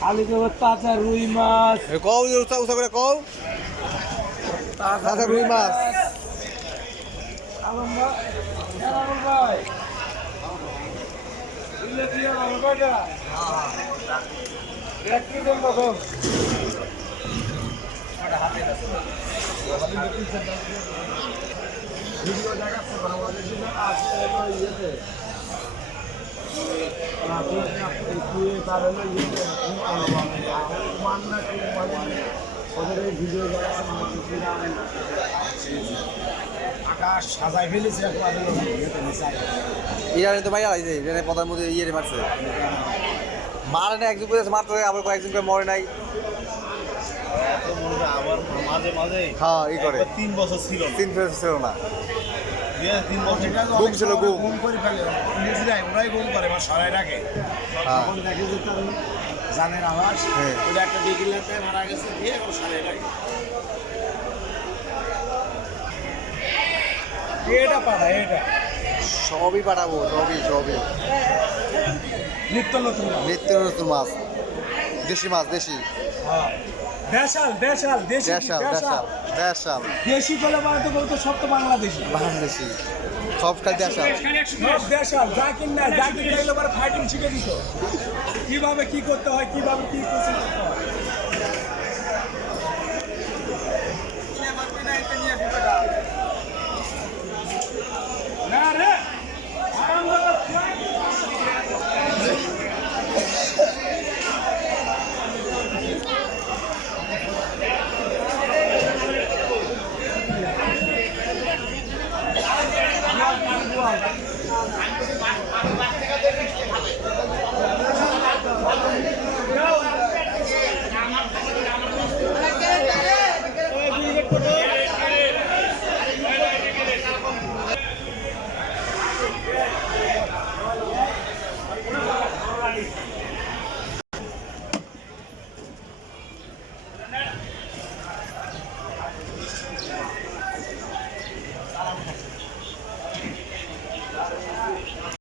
খালি কেবল তাজা রুই মাছ। কও উঁচা উঁচা করে কও। তাজা রুই মাছ। আলম ভাই বুঝলে দিয়ে আমার কয়টা এক কিলো মতো ভিডিও দেখাচ্ছে আমাদের জন্য আসছে ইয়েতে ওদের এই ভিডিও আকাশ সাজাই ফেলেছে ইরানে তো ভাইয়া ইরানে প্রধানমন্ত্রী ইয়ে মারছে মারে না একজন করে মারতে আবার কয়েকজন করে মরে নাই আবার মাঝে মাঝে হ্যাঁ ই করে 3 বছর ছিল 3 বছর ছিল না 3 বছর গুম ছিল গুম গুম করে ফেলে নিজেরাই ওরাই গুম করে বা সরাই রাখে তখন দেখে যে তার জানের আওয়াজ ওটা একটা ডিগিলাতে মারা গেছে দিয়ে এখন সরাই রাখে এটা পাড়া এটা সবই পাঠাবো সবই নিত্য নতুন নিত্য নতুন মাছ দেশি মাছ দেশি দেশাল দেশাল দেশি দেশাল দেশাল দেশাল দেশি বলে বলতে বলতে সব তো বাংলাদেশি বাংলাদেশি সব খাই দেশাল সব দেশাল যা কিনা যা কিনা এগুলো পরে ফাইটিং শিখে দিত কিভাবে কি করতে হয় কিভাবে কি করতে হয় না রে আরাম